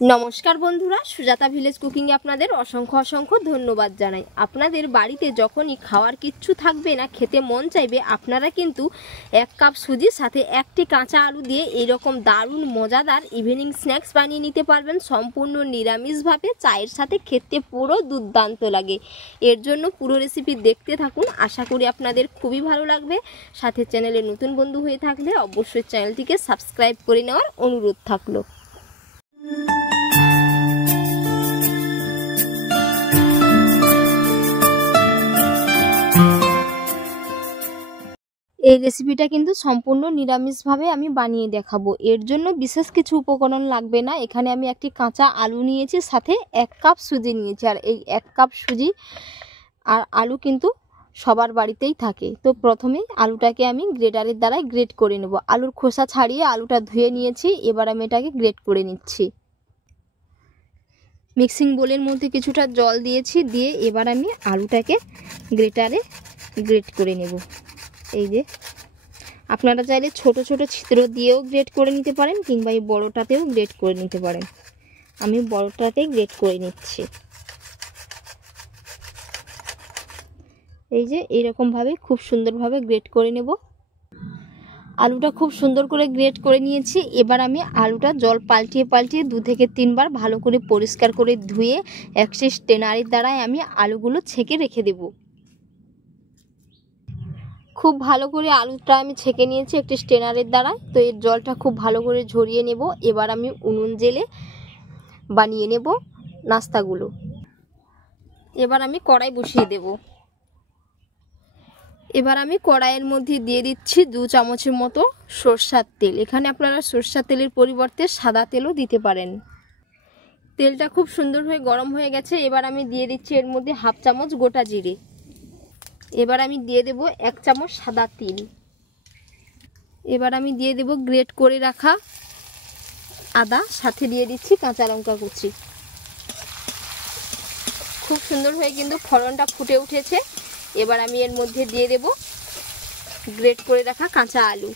নমস্কার বন্ধুরা, সুজাতা ভিলেজ কুকিংয়ে আপনাদের অসংখ্য অসংখ্য ধন্যবাদ জানাই। আপনাদের বাড়িতে যখনই খাওয়ার কিচ্ছু থাকবে না, খেতে মন চাইবে, আপনারা কিন্তু 1 কাপ সুজির সাথে 1টি কাঁচা আলু দিয়ে এইরকম দারুণ মজাদার ইভিনিং স্ন্যাক্স বানিয়ে নিতে পারবেন সম্পূর্ণ নিরামিষভাবে। চায়ের সাথে খেতে পুরো দুর্দান্ত লাগে। এর জন্য পুরো রেসিপি দেখতে থাকুন, আশা করি আপনাদের খুবই ভালো লাগবে। সাথে চ্যানেলে নতুন বন্ধু হয়ে থাকলে অবশ্যই চ্যানেলটিকে সাবস্ক্রাইব করে নেওয়ার অনুরোধ থাকলো। এই রেসিপিটা কিন্তু সম্পূর্ণ নিরামিষভাবে আমি বানিয়ে দেখাবো। এর জন্য বিশেষ কিছু উপকরণ লাগবে না। এখানে আমি একটি কাঁচা আলু নিয়েছি, সাথে 1 কাপ সুজি নিয়েছি। আর এই 1 কাপ সুজি আর আলু কিন্তু সবার বাড়িতেই থাকে। তো প্রথমে আলুটাকে আমি গ্রেটারের দ্বারাই গ্রেট করে নেব। আলুর খোসা ছাড়িয়ে আলুটা ধুয়ে নিয়েছি, এবার আমি এটাকে গ্রেট করে নিচ্ছি। মিক্সিং বোলের মধ্যে কিছুটা জল দিয়েছি, দিয়ে এবার আমি আলুটাকে গ্রেটারে গ্রেট করে নেব। এই যে আপনারা চাইলে ছোট ছোট ছিদ্র দিয়েও গ্রেট করে নিতে পারেন, কিংবা এই বড়টাতেও গ্রেট করে নিতে পারেন। আমি বড়টাতে গ্রেট করে নিচ্ছি। এই যে এইরকমভাবে খুব সুন্দরভাবে গ্রেট করে নেব। আলুটা খুব সুন্দর করে গ্রেট করে নিয়েছি। এবার আমি আলুটা জল পাল্টিয়ে পাল্টিয়ে 2 থেকে 3 বার ভালো করে পরিষ্কার করে ধুয়ে একটি স্ট্রেনারের দ্বারাই আমি আলুগুলো ছেঁকে রেখে দেব। খুব ভালো করে আলুটা আমি ছেঁকে নিয়েছি একটি স্ট্রেনারের দ্বারা। তো এর জলটা খুব ভালো করে ঝরিয়ে নেব। এবার আমি উনুন জেলে বানিয়ে নেব নাস্তাগুলো। এবার আমি কড়াই বসিয়ে দেব। এবার আমি কড়াইয়ের মধ্যে দিয়ে দিচ্ছি 2 চামচের মতো সরষের তেল। এখানে আপনারা সরষের তেলের পরিবর্তে সাদা তেলও দিতে পারেন। তেলটা খুব সুন্দর হয়ে গরম হয়ে গেছে। এবার আমি দিয়ে দিচ্ছি এর মধ্যে 1/2 চামচ গোটা জিরে। এবার আমি দিয়ে দেব 1 চামচ সাদা তিল। এবার আমি দিয়ে দেব গ্রেট করে রাখা আদা, সাথে দিয়ে দিচ্ছি কাঁচা লঙ্কা কুচি। খুব সুন্দর হয়ে কিন্তু ফোড়নটা ফুটে উঠেছে। এবার আমি এর মধ্যে দিয়ে দেব গ্রেট করে রাখা কাঁচা আলু।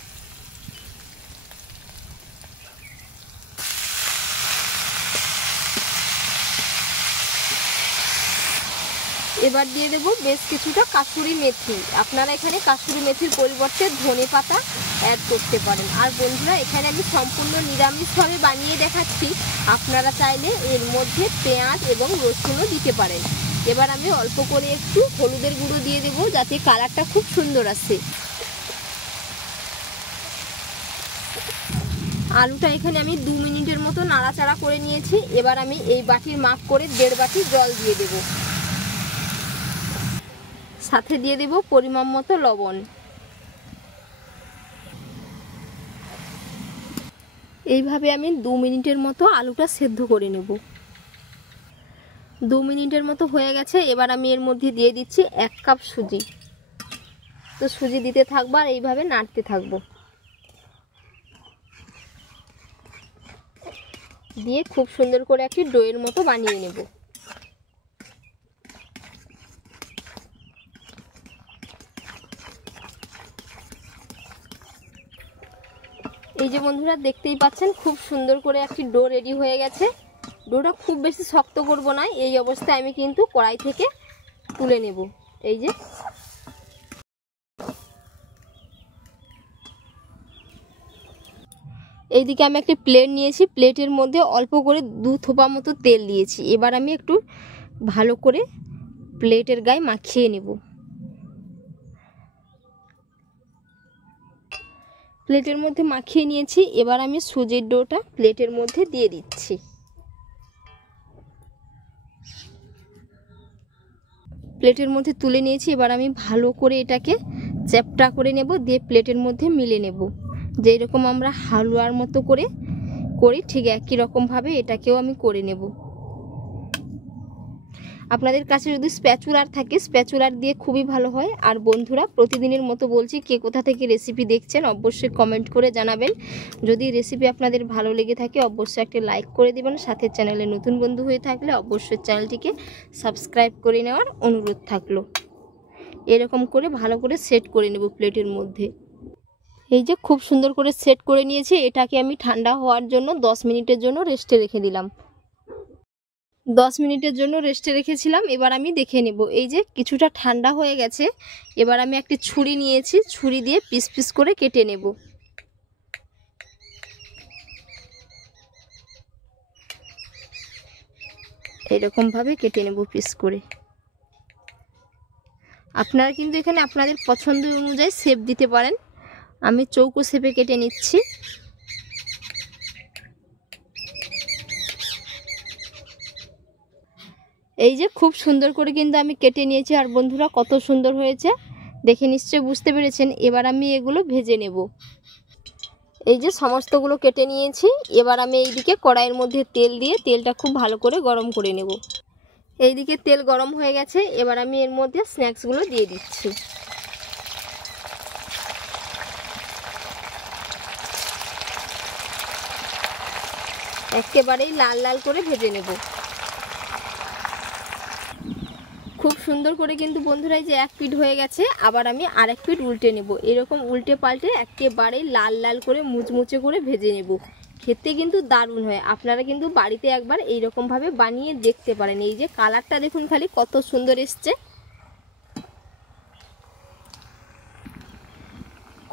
এবার দিয়ে দেব বেশ কিছুটা কাসুরি মেথি। আপনারা এখানে কাসুরি মেথির পরিবর্তে ধনে পাতা অ্যাড করতে পারেন। আর বন্ধুরা, এখানে আমি সম্পূর্ণ নিরামিষভাবে বানিয়ে দেখাচ্ছি, আপনারা চাইলে এর মধ্যে পেঁয়াজ এবং রসুনও দিতে পারেন। এবার আমি অল্প করে একটু হলুদের গুঁড়ো দিয়ে দেব, যাতে কালারটা খুব সুন্দর আসে। আলুটা এখানে আমি 2 মিনিটের মতো নাড়াচাড়া করে নিয়েছি। এবার আমি এই বাটির মাপ করে 1.5 বাটি জল দিয়ে দেব। সাথে দিয়ে দেব পরিমাণ মতো লবণ। এইভাবে আমি 2 মিনিটের মতো আলুটা সেদ্ধ করে নেব। 2 মিনিটের মতো হয়ে গেছে। এবার আমি এর মধ্যে দিয়ে দিচ্ছি 1 কাপ সুজি। তো সুজি দিতে থাকবো আর এইভাবে নাড়তে থাকবো, দিয়ে খুব সুন্দর করে একটি ডোয়ের মতো বানিয়ে নেব। এই যে বন্ধুরা, দেখতেই পাচ্ছেন খুব সুন্দর করে একটি ডো রেডি হয়ে গেছে। ডোটা খুব বেশি শক্ত করব না। এই অবস্থায় আমি কিন্তু কড়াই থেকে তুলে নেব। এই যে এইদিকে আমি একটি প্লেট নিয়েছি, প্লেটের মধ্যে অল্প করে 2 থোপা মতো তেল দিয়েছি। এবার আমি একটু ভালো করে প্লেটের গায়ে মাখিয়ে নেব। প্লেটের মধ্যে মাখিয়ে নিয়েছি। এবার আমি সুজির ডোটা প্লেটের মধ্যে দিয়ে দিচ্ছি। প্লেটের মধ্যে তুলে নিয়েছি। এবার আমি ভালো করে এটাকে চ্যাপটা করে নেব, দিয়ে প্লেটের মধ্যে মিলে নেব। যেই রকম আমরা হালুয়ার মতো করে করি, ঠিক একই রকমভাবে এটাকেও আমি করে নেব। আপনাদের কাছে যদি স্প্যাচুলার থাকে, স্প্যাচুলার দিয়ে খুবই ভালো হয়। আর বন্ধুরা, প্রতিদিনের মতো বলছি, কে কোথা থেকে রেসিপি দেখছেন অবশ্যই কমেন্ট করে জানাবেন। যদি রেসিপি আপনাদের ভালো লেগে থাকে অবশ্যই একটা লাইক করে দেবেন। সাথে চ্যানেলে নতুন বন্ধু হয়ে থাকলে অবশ্যই চ্যানেলটিকে সাবস্ক্রাইব করে নেওয়ার অনুরোধ থাকলো। এরকম করে ভালো করে সেট করে নেব প্লেটের মধ্যে। এই যে খুব সুন্দর করে সেট করে নিয়েছি। এটাকে আমি ঠান্ডা হওয়ার জন্য 10 মিনিটের জন্য রেস্টে রেখে দিলাম। 10 মিনিটের জন্য রেস্টে রেখেছিলাম। এবার আমি দেখে নেব। এই যে কিছুটা ঠান্ডা হয়ে গেছে। এবার আমি একটি ছুরি নিয়েছি, ছুরি দিয়ে পিস পিস করে কেটে নেব। এরকমভাবে কেটে নেব পিস করে। আপনারা কিন্তু এখানে আপনাদের পছন্দ অনুযায়ী শেপ দিতে পারেন। আমি চৌকো শেপে কেটে নিচ্ছি। এই যে খুব সুন্দর করে কিন্তু আমি কেটে নিয়েছি। আর বন্ধুরা কত সুন্দর হয়েছে দেখে নিশ্চয়ই বুঝতে পেরেছেন। এবার আমি এগুলো ভেজে নেব। এই যে সমস্তগুলো কেটে নিয়েছি। এবার আমি এইদিকে কড়াইয়ের মধ্যে তেল দিয়ে তেলটা খুব ভালো করে গরম করে নেব। এইদিকে তেল গরম হয়ে গেছে। এবার আমি এর মধ্যে স্ন্যাক্সগুলো দিয়ে দিচ্ছি। একেবারেই লাল লাল করে ভেজে নেব। খুব সুন্দর করে কিন্তু বন্ধুরা এই যে এক পিঠ হয়ে গেছে। আবার আমি আরেক পিঠ উল্টে নেব। এরকম উল্টে পাল্টে একেবারেই লাল লাল করে মুচমুচে করে ভেজে নেব। খেতে কিন্তু দারুণ হয়। আপনারা কিন্তু বাড়িতে একবার এইরকমভাবে বানিয়ে দেখতে পারেন। এই যে কালারটা দেখুন খালি কত সুন্দর এসছে।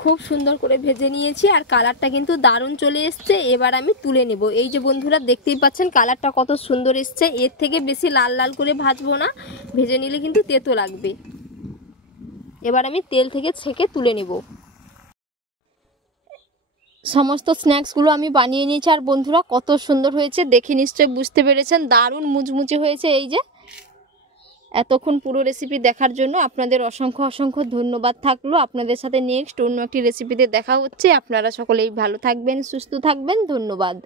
খুব সুন্দর করে ভেজে নিয়েছি আর কালারটা কিন্তু দারুণ চলে এসছে। এবার আমি তুলে নেব। এই যে বন্ধুরা দেখতেই পাচ্ছেন কালারটা কত সুন্দর এসছে। এর থেকে বেশি লাল লাল করে ভাজবো না, ভেজে নিলে কিন্তু তেতো লাগবে। এবার আমি তেল থেকে ছেঁকে তুলে নেব। সমস্ত স্ন্যাক্সগুলো আমি বানিয়ে নিয়েছি। আর বন্ধুরা কত সুন্দর হয়েছে দেখে নিশ্চয়ই বুঝতে পেরেছেন। দারুণ মুচমুচে হয়েছে। এই যে এতক্ষণ পুরো রেসিপি দেখার জন্য আপনাদের অসংখ্য অসংখ্য ধন্যবাদ থাকলো। আপনাদের সাথে নেক্সট অন্য একটি রেসিপিতে দেখা হচ্ছে। আপনারা সকলেই ভালো থাকবেন, সুস্থ থাকবেন। ধন্যবাদ।